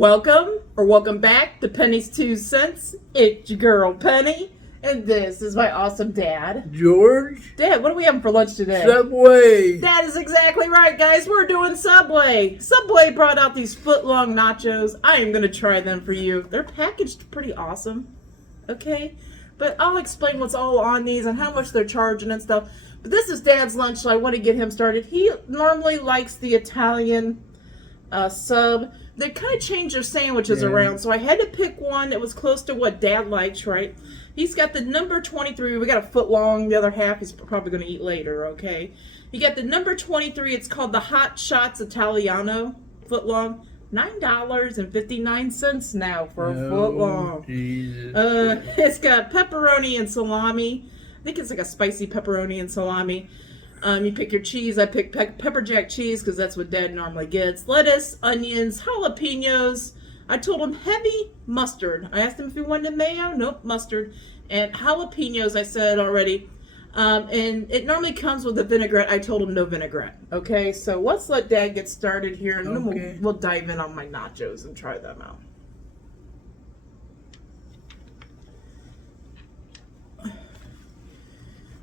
Welcome back to Penny's 2 Cents. It's your girl Penny, and this is my awesome dad. George? Dad, what are we having for lunch today? Subway. That is exactly right, guys. We're doing Subway. Subway brought out these Footlong Nachos. I am going to try them for you. They're packaged pretty awesome, okay? But I'll explain what's all on these and how much they're charging and stuff. But this is Dad's lunch, so I want to get him started. He normally likes the Italian sub. They kind of changed their sandwiches around, so I had to pick one that was close to what Dad likes, right? He's got the number 23. We got a foot long. The other half he's probably going to eat later, okay? You got the number 23. It's called the Hot Shots Italiano foot long. $9.59 now for a foot long. Jesus. It's got pepperoni and salami. I think it's like a spicy pepperoni and salami. You pick your cheese. I pick pepper jack cheese because that's what Dad normally gets. Lettuce, onions, jalapenos. I told him heavy mustard. I asked him if he wanted mayo. Nope, mustard. And jalapenos, I said already. And it normally comes with a vinaigrette. I told him no vinaigrette. Okay, so let's let Dad get started here, and then we'll dive in on my nachos and try them out.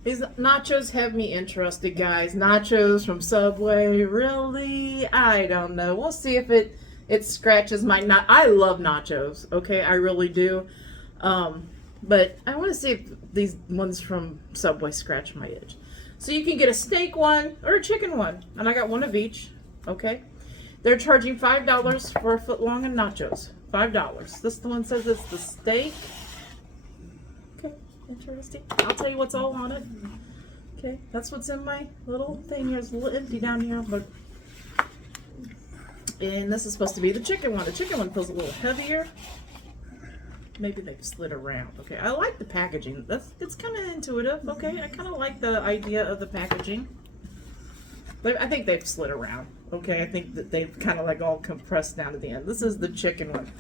These nachos have me interested, guys. Nachos from Subway, really? I don't know. We'll see if it scratches my I love nachos, okay? I really do. But I want to see if these ones from Subway scratch my itch. So you can get a steak one or a chicken one, and I got one of each, okay? They're charging $5 for a foot long of nachos. $5. This one says it's the steak. Interesting. I'll tell you what's all on it. Okay, that's what's in my little thing here. It's a little empty down here, but and this is supposed to be the chicken one. The chicken one feels a little heavier. Maybe they've slid around. Okay, I like the packaging. It's kind of intuitive. Okay, I kind of like the idea of the packaging. But I think they've slid around. Okay, I think that they've kind of like all compressed down to the end. This is the chicken one.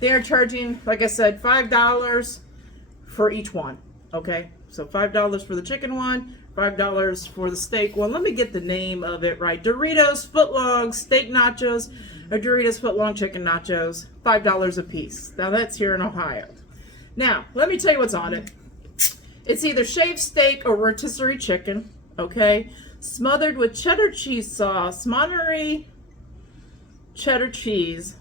They are charging, like I said, $5 for each one. Okay, so $5 for the chicken one, $5 for the steak one. Let me get the name of it right. Doritos Footlong Steak Nachos or Doritos Footlong Chicken Nachos, $5 a piece. Now that's here in Ohio. Now, let me tell you what's on it. It's either shaved steak or rotisserie chicken, okay? Smothered with cheddar cheese sauce, Monterey cheddar cheese,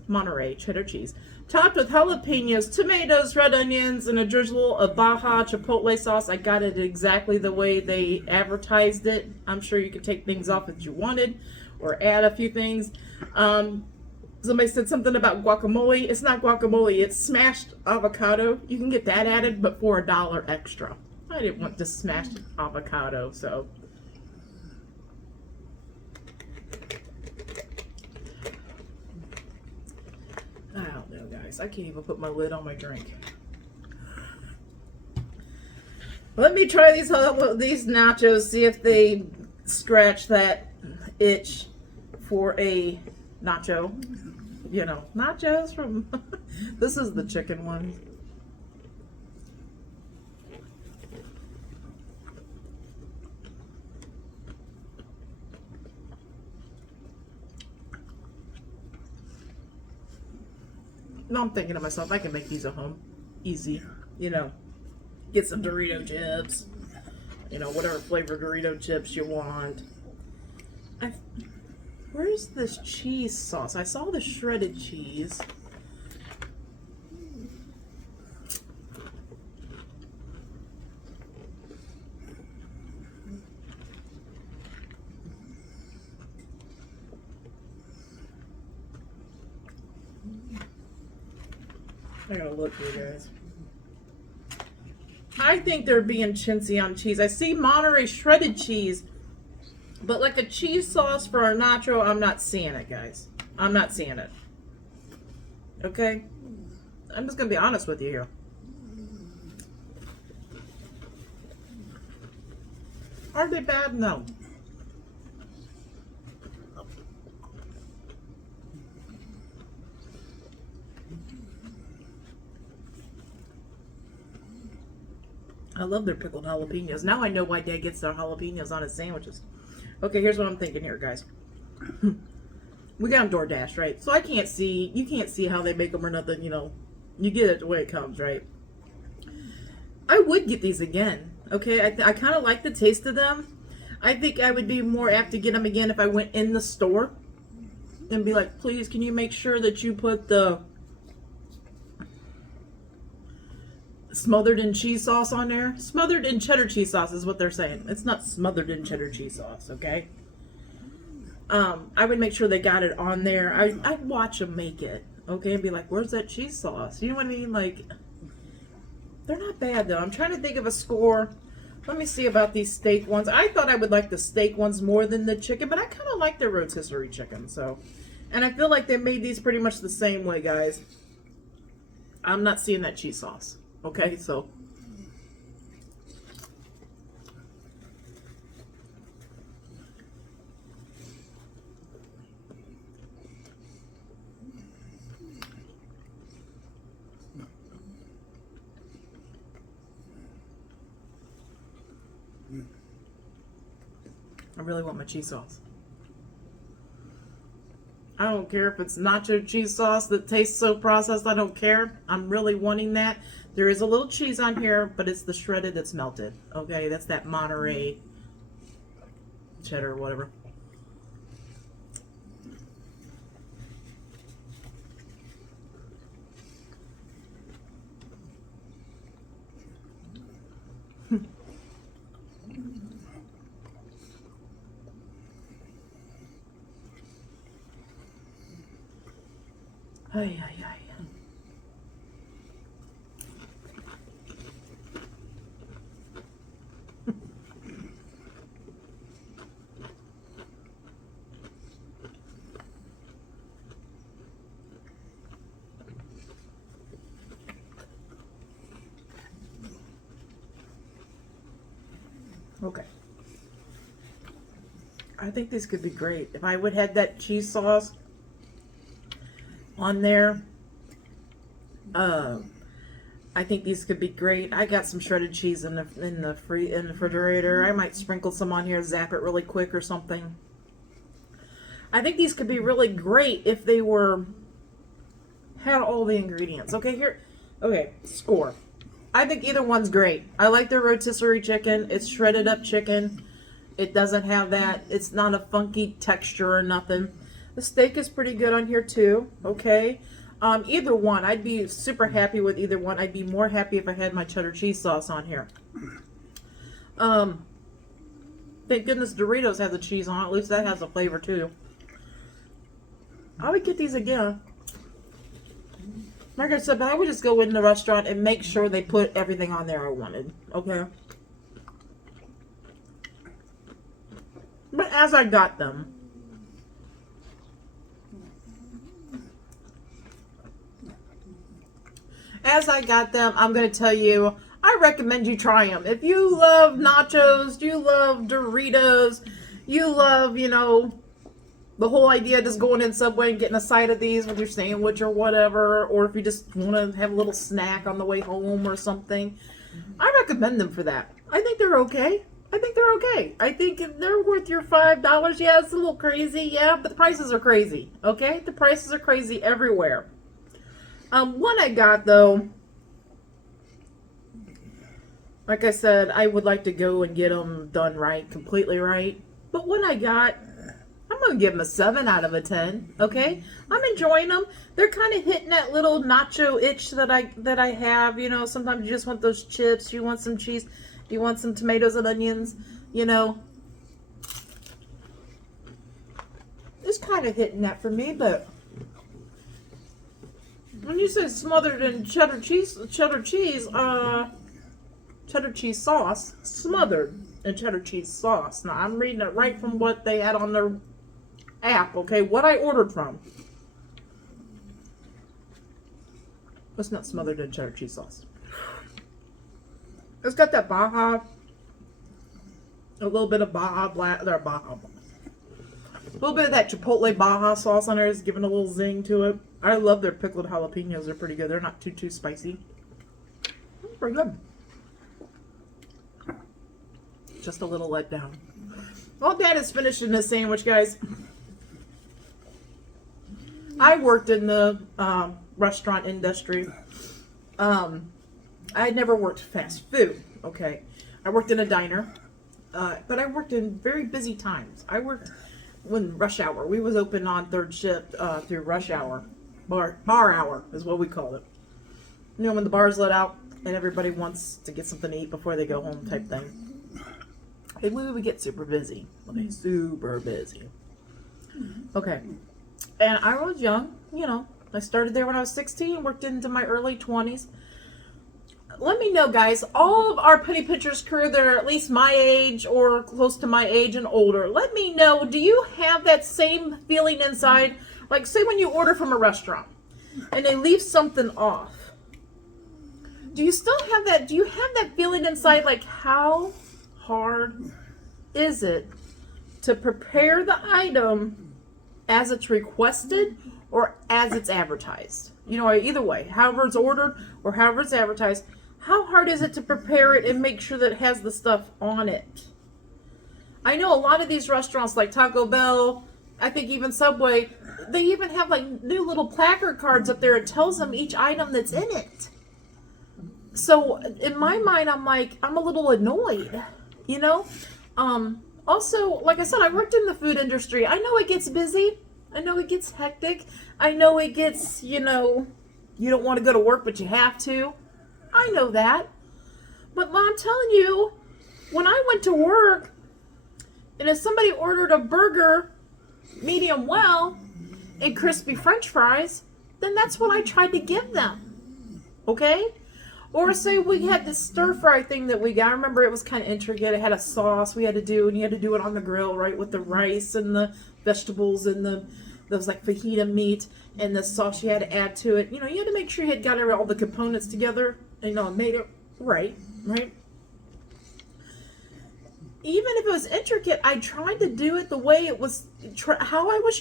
topped with jalapenos, tomatoes, red onions, and a drizzle of Baja Chipotle sauce. I got it exactly the way they advertised it. I'm sure you could take things off if you wanted or add a few things. Somebody said something about guacamole. It's not guacamole. It's smashed avocado. You can get that added, but for $1 extra. I didn't want this smashed avocado, so... I don't know, guys. I can't even put my lid on my drink. Let me try these nachos, see if they scratch that itch for a nacho. You know, nachos from... This is the chicken one. No, I'm thinking to myself, I can make these at home. Easy. You know, get some Dorito chips. You know, whatever flavor Dorito chips you want. Where's this cheese sauce? I saw the shredded cheese. I gotta look here, guys. I think they're being chintzy on cheese. I see Monterey shredded cheese, but like a cheese sauce for a nacho, I'm not seeing it, guys. I'm not seeing it. Okay? I'm just gonna be honest with you here. Are they bad? No. I love their pickled jalapenos. Now I know why Dad gets their jalapenos on his sandwiches. Okay, here's what I'm thinking here, guys. We got them DoorDash, right? So you can't see how they make them or nothing, You get it the way it comes, right? I would get these again, okay? I kind of like the taste of them. I think I would be more apt to get them again if I went in the store and be like, please, can you make sure that you put the smothered in cheese sauce on there? Smothered in cheddar cheese sauce is what they're saying. It's not smothered in cheddar cheese sauce, okay? I would make sure they got it on there. I'd watch them make it, okay? And be like, where's that cheese sauce? You know what I mean? Like, they're not bad, though. I'm trying to think of a score. Let me see about these steak ones. I thought I would like the steak ones more than the chicken, but I kind of like the rotisserie chicken, so. And I feel like they made these pretty much the same way, guys. I'm not seeing that cheese sauce, okay? So. I really want my cheese sauce. I don't care if it's nacho cheese sauce that tastes so processed. I don't care. I'm really wanting that. There is a little cheese on here, but it's the shredded that's melted. Okay, that's that Monterey cheddar or whatever. Ay, ay, ay. Okay. I think this could be great. If I would have that cheese sauce on there, I think these could be great. I got some shredded cheese in the refrigerator. I might sprinkle some on here, zap it really quick or something. I think these could be really great if they had all the ingredients. Okay, score. I think either one's great. I like the rotisserie chicken. It's shredded up chicken. It doesn't have that. It's not a funky texture or nothing. The steak is pretty good on here too. Okay. Either one. I'd be super happy with either one. I'd be more happy if I had my cheddar cheese sauce on here. Thank goodness Doritos has the cheese on it. At least that has a flavor too. I would get these again. Like I said, but I would just go in the restaurant and make sure they put everything on there I wanted. Okay. But as I got them, I'm going to tell you, I recommend you try them. If you love nachos, you love Doritos, you love, the whole idea of just going in Subway and getting a side of these with your sandwich or whatever, or if you just want to have a little snack on the way home or something, I recommend them for that. I think they're okay. I think they're worth your $5. Yeah, it's a little crazy, yeah, but the prices are crazy, okay? The prices are crazy everywhere. One I got, though, like I said, I would like to go and get them done right, completely right. But one I got, I'm going to give them a 7 out of a 10, okay? I'm enjoying them. They're kind of hitting that little nacho itch that I have, Sometimes you just want those chips, you want some cheese, you want some tomatoes and onions, It's kind of hitting that for me, but when you say smothered in cheddar cheese sauce, smothered in cheddar cheese sauce. Now, I'm reading it right from what they had on their app, okay? What I ordered from. It's not smothered in cheddar cheese sauce. It's got that Baja, a little bit of Baja, a little bit of that Chipotle Baja sauce on there is giving a little zing to it. I love their pickled jalapenos. They're pretty good. They're not too spicy. Pretty good. Just a little letdown. Well, Dad is finishing this sandwich, guys. I worked in the restaurant industry. I had never worked fast food. Okay, I worked in a diner, but I worked in very busy times. I worked when rush hour. We was open on third shift through rush hour, bar hour is what we call it. You know, when the bars let out and everybody wants to get something to eat before they go home, type thing. And we would get super busy. Okay, super busy. Okay, and I was young. You know, I started there when I was 16. Worked into my early 20s. Let me know, guys, all of our Penny Pinchers crew that are at least my age or close to my age and older, let me know, do you have that same feeling inside? Like, say when you order from a restaurant and they leave something off. Do you still have that? Do you have that feeling inside? Like, how hard is it to prepare the item as it's requested or as it's advertised? You know, either way, however it's ordered or however it's advertised. How hard is it to prepare it and make sure that it has the stuff on it? I know a lot of these restaurants like Taco Bell, I think even Subway, they even have like new little placard cards up there. It tells them each item that's in it. So in my mind, I'm like, I'm a little annoyed, you know? Also, like I said, I worked in the food industry. I know it gets busy. I know it gets hectic. I know it gets, you know, you don't want to go to work, but you have to. I know that. But I'm telling you, when I went to work, and if somebody ordered a burger, medium well, and crispy french fries, then that's what I tried to give them. Okay? Or say we had this stir fry thing that we got. I remember it was kind of intricate. It had a sauce we had to do, and you had to do it on the grill, right? With the rice and the vegetables and those like fajita meat and the sauce you had to add to it. You know, you had to make sure you had got all the components together and, you know, made it right? Even if it was intricate, I tried to do it the way it was, how I was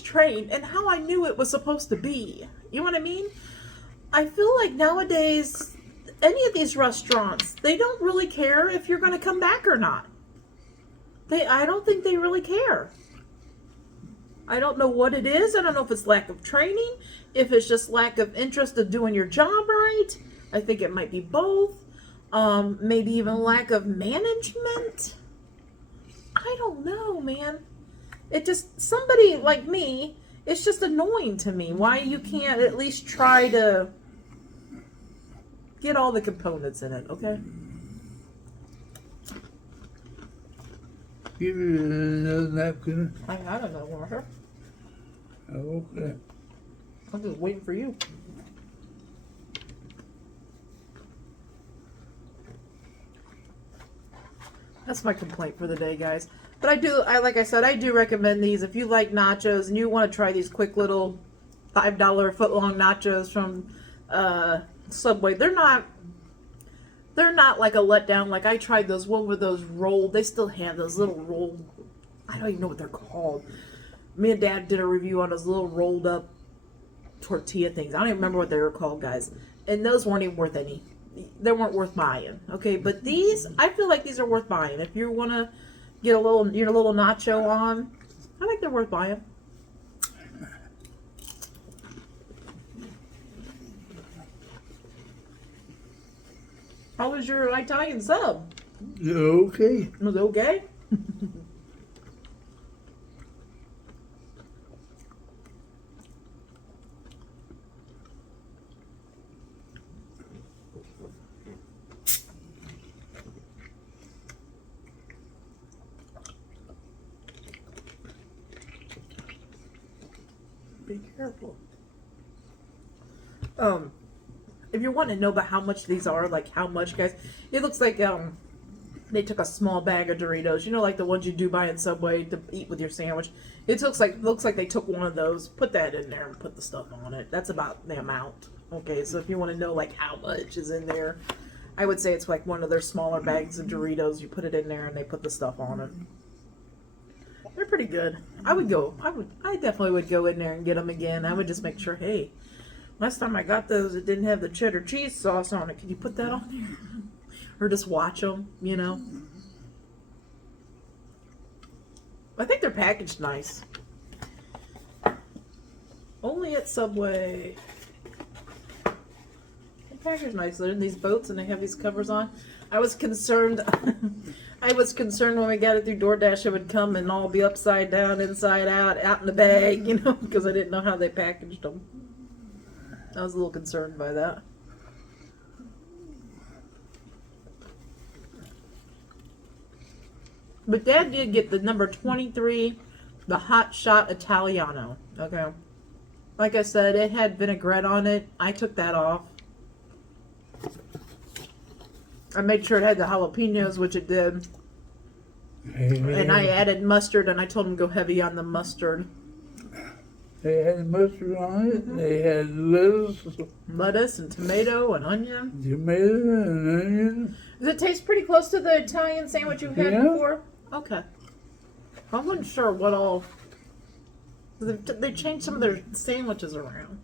trained and how I knew it was supposed to be. You know what I mean? I feel like nowadays, any of these restaurants, they don't really care if you're going to come back or not. I don't think they really care. I don't know what it is. I don't know if it's lack of training, if it's just lack of interest of doing your job right. I think it might be both. Maybe even lack of management. I don't know, man. It just, somebody like me, it's just annoying to me why you can't at least try to get all the components in it, okay? Give me another napkin. I got another water. Okay. I'm just waiting for you. That's my complaint for the day, guys. But like I said, I do recommend these. If you like nachos and you want to try these quick little $5 footlong nachos from Subway, they're not like a letdown. Like I tried those. What were those rolled? They still have those little rolled. I don't even know what they're called. Me and Dad did a review on those little rolled up tortilla things. I don't even remember what they were called, guys. And those weren't even worth any. They weren't worth buying. Okay, but these, I feel like these are worth buying. If you want to get your little nacho on, I think they're worth buying. How was your Italian sub? Okay. Was it okay? Be careful. If you're wanting to know about how much these are, like how much, guys, it looks like they took a small bag of Doritos, you know, like the ones you do buy in Subway to eat with your sandwich. It looks like they took one of those, put that in there, and put the stuff on it. That's about the amount. Okay, so if you want to know like how much is in there, I would say it's like one of their smaller bags of Doritos. You put it in there, and they put the stuff on it. They're pretty good. I definitely would go in there and get them again. I would just make sure, hey, last time I got those, it didn't have the cheddar cheese sauce on it. Can you put that on there? Or just watch them, you know? I think they're packaged nice. only at Subway. The packer's nice. They're in these boats and they have these covers on. I was concerned. I was concerned when we got it through DoorDash it would come and all be upside down, inside out in the bag, you know, because I didn't know how they packaged them. I was a little concerned by that. But Dad did get the number 23, the Hot Shot Italiano. Okay. Like I said, it had vinaigrette on it. I took that off. I made sure it had the jalapenos, which it did. And I added mustard, and I told him to go heavy on the mustard. They had mustard on it. They had lettuce And tomato and onion. and onion. Does it taste pretty close to the Italian sandwich you've had before? Okay. I wasn't sure what all... They changed some of their sandwiches around.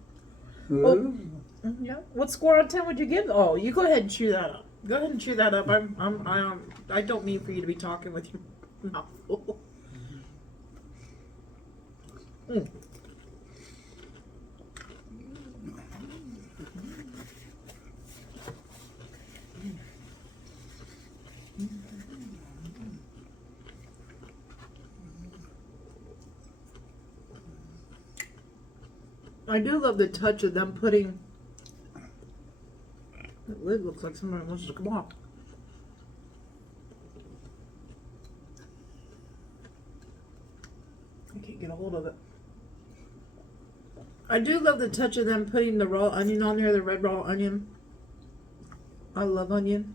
Well, yeah. What score out of 10 would you give? Oh, you go ahead and chew that up. Go ahead and chew that up. I don't mean for you to be talking with your mouth full. Mm. I do love the touch of them putting... The lid looks like somebody wants to come off. I can't get a hold of it. I do love the touch of them putting the raw onion on there, the red raw onion. I love onion.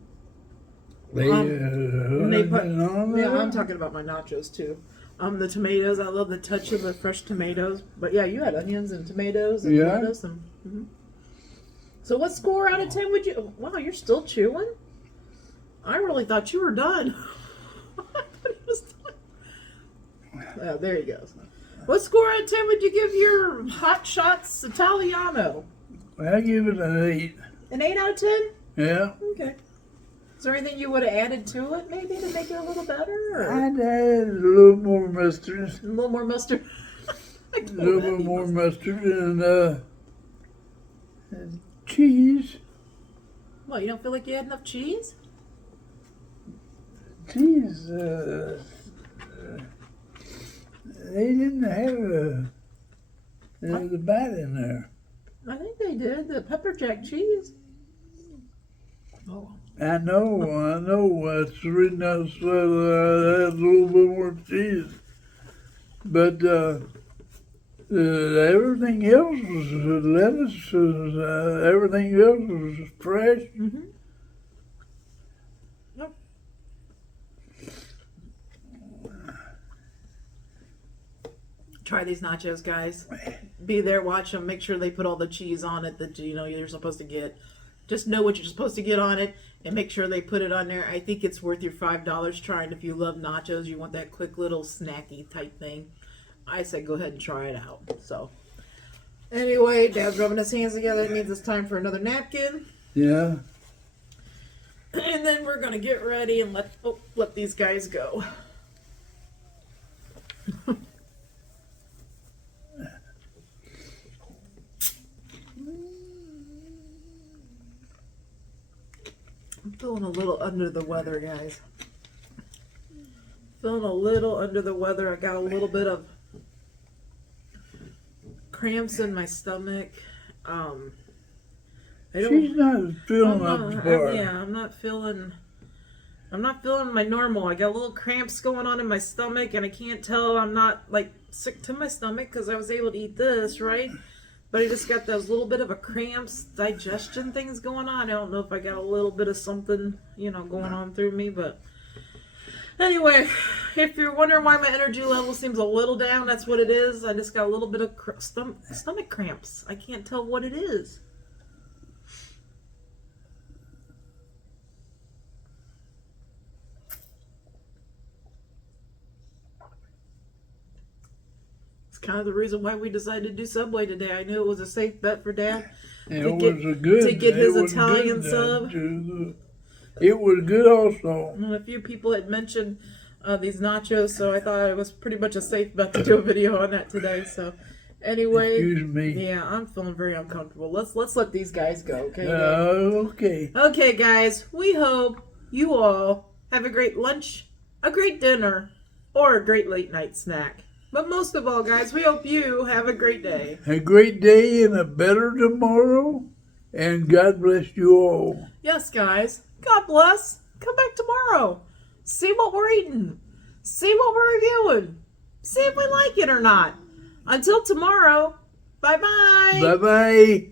They put on there? Yeah, I'm talking about my nachos too. The tomatoes, I love the touch of the fresh tomatoes. But yeah, you had onions and tomatoes and lettuce and. Mm-hmm. So what score out of 10 would you... Wow, you're still chewing? I really thought you were done. I thought he was done. Oh, there he goes. What score out of 10 would you give your Hot Shots Italiano? I give it an 8. An 8 out of 10? Yeah. Okay. Is there anything you would have added to it, maybe, to make it a little better? Or? I'd add a little more mustard. A little more mustard? A little bit more mustard and cheese. Well, you don't feel like you had enough cheese? Cheese, they didn't have the bat in there. I think they did. The pepper jack cheese. Oh. I know. It's written out so a little bit more cheese. But everything else was lettuce. Everything else was fresh. Mm-hmm. Yep. Try these nachos, guys. Be there, watch them. Make sure they put all the cheese on it that you're supposed to get. Just know what you're supposed to get on it, and make sure they put it on there. I think it's worth your $5 trying. If you love nachos, you want that quick little snacky type thing, I said go ahead and try it out. So, anyway, Dad's rubbing his hands together. It means it's time for another napkin. Yeah. And then we're gonna get ready and let these guys go. I'm feeling a little under the weather, guys. Feeling a little under the weather. I got a little bit of cramps in my stomach. She's not feeling up to par. Yeah, I'm not feeling my normal. I got a little cramps going on in my stomach, and I can't tell I'm not like sick to my stomach because I was able to eat this, right? But I just got those little bit of a cramps, digestion things going on. I don't know if I got a little bit of something, going on through me. But anyway, if you're wondering why my energy level seems a little down, that's what it is. I just got a little bit of stomach cramps. I can't tell what it is. Kind of the reason why we decided to do Subway today. I knew it was a safe bet for Dad to get his Italian sub. It was good also. And a few people had mentioned these nachos, so I thought it was pretty much a safe bet to do a video on that today. So Anyway, Excuse me. yeah, I'm feeling very uncomfortable. Let's let these guys go, okay? Okay. Okay, guys. We hope you all have a great lunch, a great dinner, or a great late night snack. But most of all, guys, we hope you have a great day. A great day and a better tomorrow. And God bless you all. Yes, guys. God bless. Come back tomorrow. See what we're eating. See what we're reviewing. See if we like it or not. Until tomorrow, bye-bye. Bye-bye.